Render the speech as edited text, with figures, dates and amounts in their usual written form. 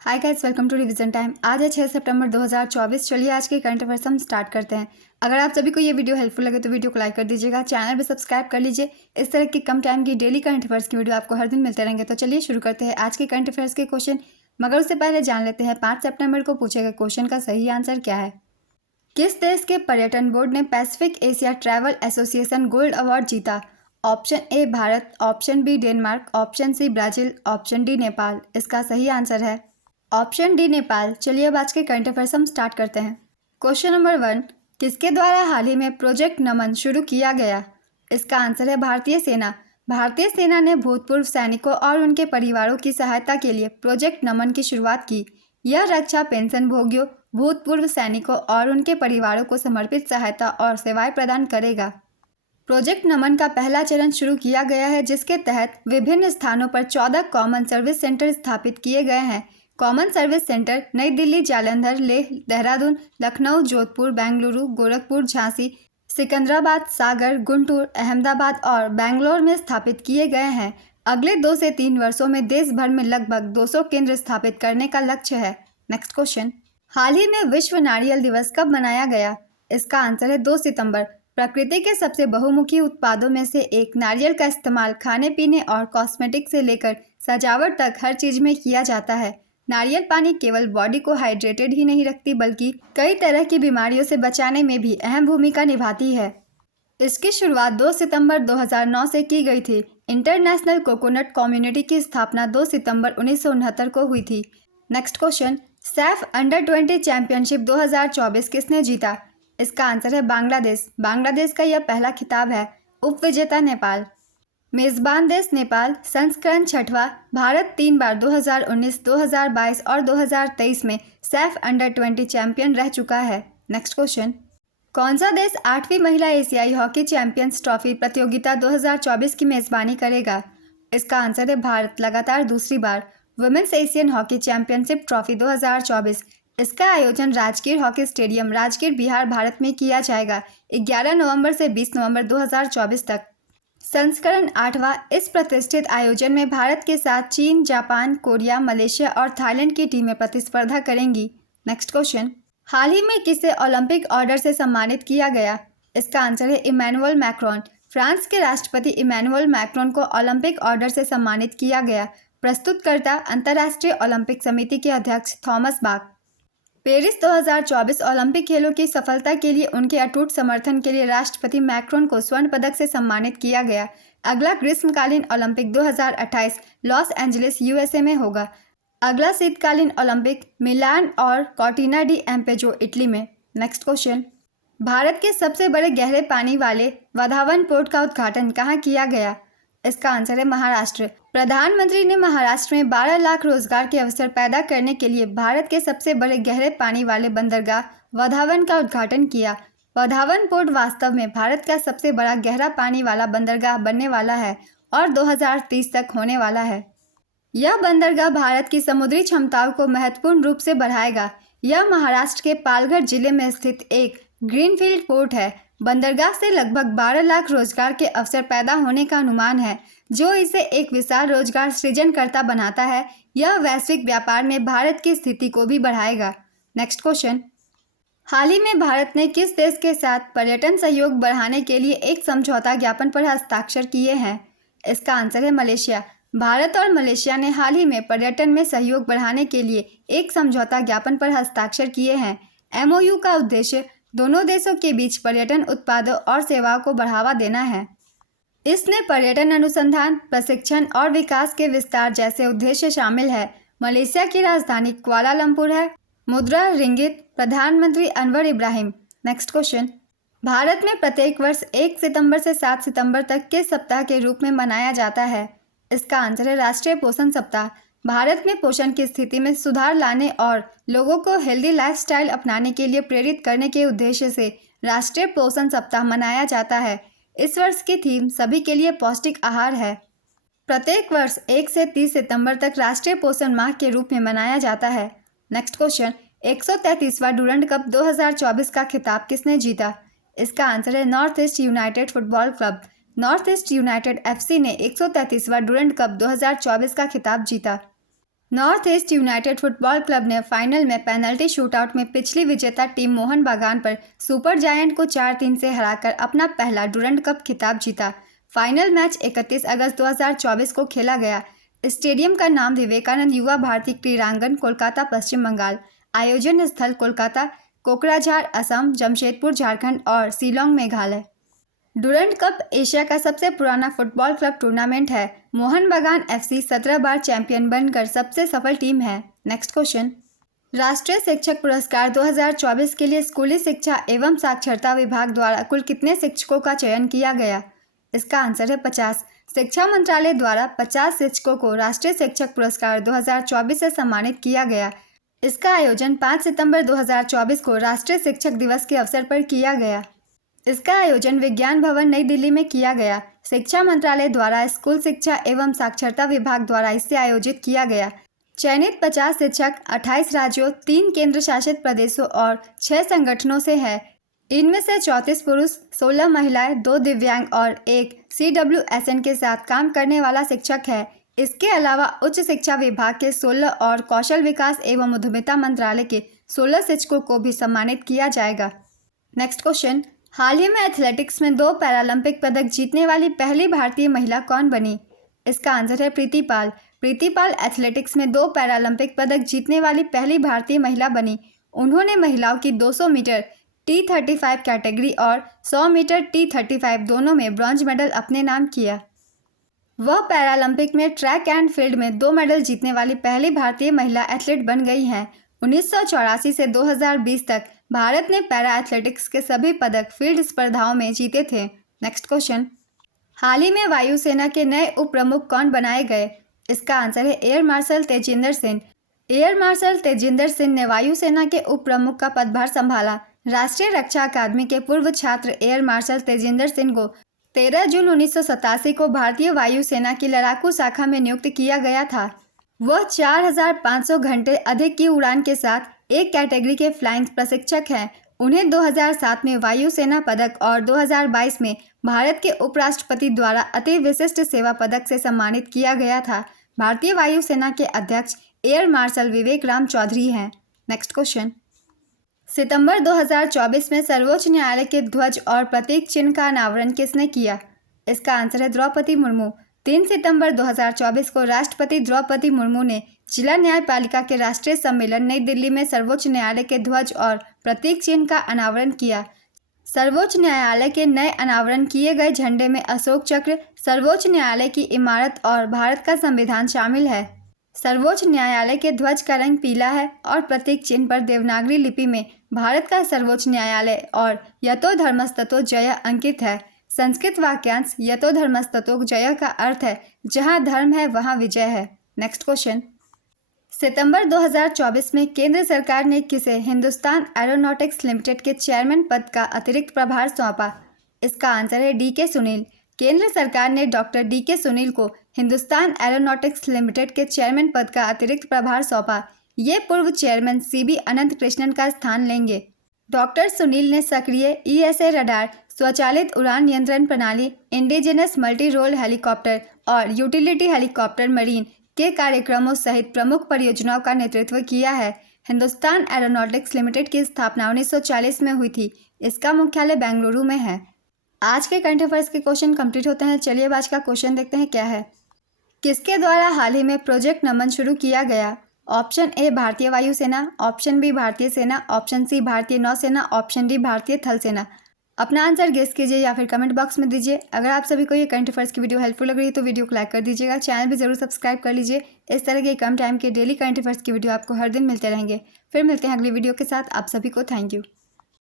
Hi guys, welcome to revision time. आज है 6 सितंबर 2024। चलिए आज के करंट अफेयर्स हम स्टार्ट करते हैं। अगर आप सभी को ये वीडियो हेल्पफुल लगे तो वीडियो को लाइक कर दीजिएगा, चैनल भी सब्सक्राइब कर लीजिए। इस तरह की कम टाइम की डेली करंट अफेयर्स की वीडियो आपको हर दिन मिलते रहेंगे। तो चलिए शुरू करते हैं आज के करंट अफेयर्स के क्वेश्चन। मगर उससे पहले जान लेते हैं 5 सितंबर को पूछे गए क्वेश्चन का सही आंसर क्या है। किस देश के पर्यटन बोर्ड ने Pacific Asia Travel Association gold award जीता? Option A Bharat, option B Denmark, option C Brazil, option D Nepal. इसका सही आंसर है ऑप्शन डी नेपाल। चलिए अब आज के करंट अफेयर्स हम स्टार्ट करते हैं। क्वेश्चन नंबर 1, किसके द्वारा हाल ही में प्रोजेक्ट नमन शुरू किया गया? इसका आंसर है भारतीय सेना। भारतीय सेना ने भूतपूर्व सैनिकों और उनके परिवारों की सहायता के लिए प्रोजेक्ट नमन की शुरुआत की। यह रक्षा पेंशन भोगियों, भूतपूर्व सैनिकों और उनके परिवारों को समर्पित सहायता और सेवाएं प्रदान करेगा। प्रोजेक्ट नमन का पहला चरण शुरू किया गया है, जिसके तहत विभिन्न स्थानों पर 14 कॉमन सर्विस सेंटर स्थापित किए गए हैं। कॉमन सर्विस सेंटर नई दिल्ली, जालंधर, लेह, देहरादून, लखनऊ, जोधपुर, बेंगलुरु, गोरखपुर, झांसी, सिकंदराबाद, सागर, गुंटूर, अहमदाबाद और बेंगलोर में स्थापित किए गए हैं। अगले 2 से 3 वर्षों में देश भर में लगभग 200 केंद्र स्थापित करने का लक्ष्य है। नेक्स्ट क्वेश्चन, हाल ही में विश्व नारियल दिवस कब मनाया गया? इसका आंसर है 2 सितंबर। प्रकृति के सबसे बहुमुखी उत्पादों में से एक नारियल का इस्तेमाल खाने पीने और कॉस्मेटिक से लेकर सजावट तक हर चीज में किया जाता है। नारियल पानी केवल बॉडी को हाइड्रेटेड ही नहीं रखती, बल्कि कई तरह की बीमारियों से बचाने में भी अहम भूमिका निभाती है। इसकी शुरुआत 2 सितंबर 2009 से की गई थी। इंटरनेशनल कोकोनट कम्युनिटी की स्थापना 2 सितंबर 1969 को हुई थी। Next question, Saif under 20 championship 2024 किसने जीता? इसका आंसर है बांग्लादेश। बांग्लादेश का यह पहला खिताब है। उप विजेता नेपाल। मेजबान देश नेपाल। संस्करण 6वां। भारत 3 बार 2019, 2022 और 2023 में सैफ अंडर 20 चैंपियन रह चुका है। नेक्स्ट क्वेश्चन, कौन सा देश 8वीं महिला एशियाई हॉकी चैंपियंस ट्रॉफी प्रतियोगिता 2024 की मेजबानी करेगा? इसका आंसर है भारत, लगातार दूसरी बार। Women's Asian hockey championship trophy 2024। इसका आयोजन राजगीर हॉकी स्टेडियम, राजगीर, बिहार, भारत में किया जाएगा 11 नवंबर से 20 नवंबर 2024 तक। संस्करण 8वां। इस प्रतिष्ठित आयोजन में भारत के साथ चीन, जापान, कोरिया, मलेशिया और थाईलैंड की टीमें प्रतिस्पर्धा करेंगी। नेक्स्ट क्वेश्चन, हाल ही में किसे ओलंपिक ऑर्डर से सम्मानित किया गया? इसका आंसर है इमैनुअल मैक्रोन। फ्रांस के राष्ट्रपति इमैनुअल मैक्रोन को ओलंपिक ऑर्डर से सम्मानित किया गया। प्रस्तुतकर्ता अंतर्राष्ट्रीय ओलंपिक समिति के अध्यक्ष थॉमस बाक। पेरिस 2024 ओलंपिक खेलों की सफलता के लिए उनके अटूट समर्थन के लिए राष्ट्रपति मैक्रोन को स्वर्ण पदक से सम्मानित किया गया। अगला ग्रीष्मकालीन ओलंपिक 2028 लॉस एंजलिस, यूएसए में होगा। अगला शीतकालीन ओलंपिक मिलान और कॉर्टिना डी एम्पेजो, इटली में। नेक्स्ट क्वेश्चन, भारत के सबसे बड़े गहरे पानी वाले वधावन पोर्ट का उद्घाटन कहाँ किया गया? इसका आंसर है महाराष्ट्र। प्रधानमंत्री ने महाराष्ट्र में 12 लाख रोजगार के अवसर पैदा करने के लिए भारत के सबसे बड़े गहरे पानी वाले बंदरगाह वधावन का उद्घाटन किया। वधावन पोर्ट वास्तव में भारत का सबसे बड़ा गहरा पानी वाला बंदरगाह बनने वाला है और 2030 तक होने वाला है। यह बंदरगाह भारत की समुद्री क्षमताओं को महत्वपूर्ण रूप से बढ़ाएगा। यह महाराष्ट्र के पालघर जिले में स्थित एक ग्रीनफील्ड पोर्ट है। बंदरगाह से लगभग 12 लाख रोजगार के अवसर पैदा होने का अनुमान है, जो इसे एक विशाल रोजगार सृजनकर्ता बनाता है। यह वैश्विक व्यापार में भारत की स्थिति को भी बढ़ाएगा। नेक्स्ट क्वेश्चन, हाल ही में भारत ने किस देश के साथ पर्यटन सहयोग बढ़ाने के लिए एक समझौता ज्ञापन पर हस्ताक्षर किए हैं? इसका आंसर है मलेशिया। भारत और मलेशिया ने हाल ही में पर्यटन में सहयोग बढ़ाने के लिए एक समझौता ज्ञापन पर हस्ताक्षर किए हैं। एमओयू का उद्देश्य दोनों देशों के बीच पर्यटन उत्पादों और सेवाओं को बढ़ावा देना है। इसमें पर्यटन अनुसंधान, प्रशिक्षण और विकास के विस्तार जैसे उद्देश्य शामिल है। मलेशिया की राजधानी कुआलालंपुर है। मुद्रा रिंगित। प्रधानमंत्री अनवर इब्राहिम। नेक्स्ट क्वेश्चन, भारत में प्रत्येक वर्ष 1 सितंबर से 7 सितंबर तक किस सप्ताह के रूप में मनाया जाता है? इसका आंसर है राष्ट्रीय पोषण सप्ताह। भारत में पोषण की स्थिति में सुधार लाने और लोगों को हेल्दी लाइफस्टाइल अपनाने के लिए प्रेरित करने के उद्देश्य से राष्ट्रीय पोषण सप्ताह मनाया जाता है। इस वर्ष की थीम सभी के लिए पौष्टिक आहार है। प्रत्येक वर्ष 1 से 30 सितंबर तक राष्ट्रीय पोषण माह के रूप में मनाया जाता है। नेक्स्ट क्वेश्चन, 133वां डुरंड कप 2024 का खिताब किसने जीता? इसका आंसर है north east United football club. North east United FC ने 133वां डुरंड कप 2024 का खिताब जीता। North east United football club ने फाइनल में पेनल्टी शूटआउट में पिछली विजेता टीम मोहन बागान पर सुपर जायंट को 4-3 से हराकर अपना पहला डुरंड कप खिताब जीता। फाइनल मैच 31 अगस्त 2024 को खेला गया। स्टेडियम का नाम विवेकानंद युवा भारती क्रीड़ांगन, कोलकाता, पश्चिम बंगाल। आयोजन स्थल कोलकाता, कोकराझार असम, जमशेदपुर झारखंड और Shillong Meghalaya. Durand cup Asia का सबसे पुराना फुटबॉल क्लब टूर्नामेंट है। मोहन बागान एफसी 17 बार चैंपियन बनकर सबसे सफल टीम है। नेक्स्ट क्वेश्चन, राष्ट्रीय शिक्षक पुरस्कार 2024 के लिए स्कूली शिक्षा एवं साक्षरता विभाग द्वारा कुल कितने शिक्षकों का चयन किया गया? इसका आंसर है 50। शिक्षा मंत्रालय द्वारा 50 शिक्षकों को राष्ट्रीय शिक्षक पुरस्कार 2024 से सम्मानित किया गया। इसका आयोजन 5 सितंबर 2024 को राष्ट्रीय शिक्षक दिवस के अवसर पर किया गया। इसका आयोजन विज्ञान भवन नई दिल्ली में किया गया। शिक्षा मंत्रालय द्वारा स्कूल शिक्षा एवं साक्षरता विभाग द्वारा इसे आयोजित किया गया। चयनित 50 शिक्षक 28 राज्यों, 3 केंद्र शासित प्रदेशों और 6 संगठनों से है। इनमें से 34 पुरुष, 16 महिलाएं, 2 दिव्यांग और 1 CWSN के साथ काम करने वाला शिक्षक है। इसके अलावा उच्च शिक्षा विभाग के 16 और कौशल विकास एवं उद्यमिता मंत्रालय के 16 शिक्षकों को भी सम्मानित किया जाएगा। नेक्स्ट क्वेश्चन, हाल ही में एथलेटिक्स में 2 पैरालंपिक पदक जीतने वाली पहली भारतीय महिला कौन बनी? इसका आंसर है प्रीति पाल। प्रीति पाल एथलेटिक्स में 2 पैरालंपिक पदक जीतने वाली पहली भारतीय महिला बनी। उन्होंने महिलाओं की 200 मीटर T35 कैटेगरी और 100 मीटर T35 दोनों में ब्रॉन्ज मेडल अपने नाम किया। वह पैरालंपिक में ट्रैक एंड फील्ड में 2 मेडल जीतने वाली पहली भारतीय महिला एथलीट बन गई हैं। 1984 से 2020 तक भारत ने पैरा एथलेटिक्स के सभी पदक फील्ड स्पर्धाओं में जीते थे। नेक्स्ट क्वेश्चन, हाल ही में वायुसेना के नए उप प्रमुख कौन बनाए गए? इसका आंसर है air marshal Tejinder Singh. Air marshal Tejinder Singh ने वायुसेना के उप प्रमुख का पदभार संभाला। राष्ट्रीय रक्षा अकादमी के पूर्व छात्र एयर मार्शल तेजिंदर सिंह को 13 जून 1987 को भारतीय वायुसेना की लड़ाकू शाखा में नियुक्त किया गया था। वह 4500 घंटे अधिक की उड़ान के साथ एक कैटेगरी के फ्लाइंग प्रशिक्षक हैं। उन्हें 2007 में वायुसेना पदक और 2022 में भारत के उपराष्ट्रपति द्वारा अति विशिष्ट सेवा पदक से सम्मानित किया गया था। भारतीय वायुसेना के अध्यक्ष एयर मार्शल विवेक राम चौधरी हैं। नेक्स्ट क्वेश्चन, सितंबर 2024 में सर्वोच्च न्यायालय के ध्वज और प्रतीक चिन्ह का अनावरण किसने किया? इसका आंसर है द्रौपदी मुर्मू। 3 सितंबर 2024 को राष्ट्रपति द्रौपदी मुर्मू ने जिला न्यायपालिका के राष्ट्रीय सम्मेलन नई दिल्ली में सर्वोच्च न्यायालय के ध्वज और प्रतीक चिन्ह का अनावरण किया। सर्वोच्च न्यायालय के नए अनावरण किए गए झंडे में अशोक चक्र, सर्वोच्च न्यायालय की इमारत और भारत का संविधान शामिल है। सर्वोच्च न्यायालय के ध्वज का रंग पीला है और प्रतीक चिन्ह पर देवनागरी लिपि में भारत का सर्वोच्च न्यायालय और यतो धर्मस्ततो जय अंकित है। संस्कृत वाक्यांश यतो धर्मस्ततो जय का अर्थ है जहां धर्म है वहां विजय है। नेक्स्ट क्वेश्चन, सितंबर 2024 में केंद्र सरकार ने किसे हिंदुस्तान एरोनॉटिक्स लिमिटेड के चेयरमैन पद का अतिरिक्त प्रभार सौंपा? इसका आंसर है डी के सुनील। केंद्र सरकार ने डॉक्टर डी के सुनील को हिंदुस्तान एरोनॉटिक्स लिमिटेड के चेयरमैन पद का अतिरिक्त प्रभार सौंपा। ये पूर्व चेयरमैन CB अनंत कृष्णन का स्थान लेंगे। डॉक्टर सुनील ने सक्रिय ESA रडार, स्वचालित उड़ान नियंत्रण प्रणाली, इंडिजिनस मल्टी रोल हेलीकॉप्टर और यूटिलिटी हेलीकॉप्टर मरीन के कार्यक्रमों सहित प्रमुख परियोजनाओं का नेतृत्व किया है। हिंदुस्तान एरोनॉटिक्स लिमिटेड की स्थापना 1940 में हुई थी। इसका मुख्यालय बेंगलुरु में है। आज के करंट अफेयर्स के क्वेश्चन कंप्लीट होते हैं। चलिए अब आज का क्वेश्चन देखते हैं क्या है। किसके द्वारा हाल ही में प्रोजेक्ट नमन शुरू किया गया? ऑप्शन ए भारतीय वायुसेना, ऑप्शन बी भारतीय सेना, ऑप्शन सी भारतीय नौसेना, ऑप्शन डी भारतीय थल सेना। अपना आंसर गेस कीजिए या फिर कमेंट बॉक्स में दीजिए। अगर आप सभी को ये करंट अफेयर्स की वीडियो हेल्पफुल लग रही है तो वीडियो को लाइक कर दीजिएगा। चैनल भी जरूर सब्सक्राइब कर लीजिए। इस तरह के कम टाइम के डेली करंट अफेयर्स की वीडियो आपको हर दिन मिलते रहेंगे। फिर मिलते हैं अगली वीडियो के साथ। आप सभी को थैंक यू।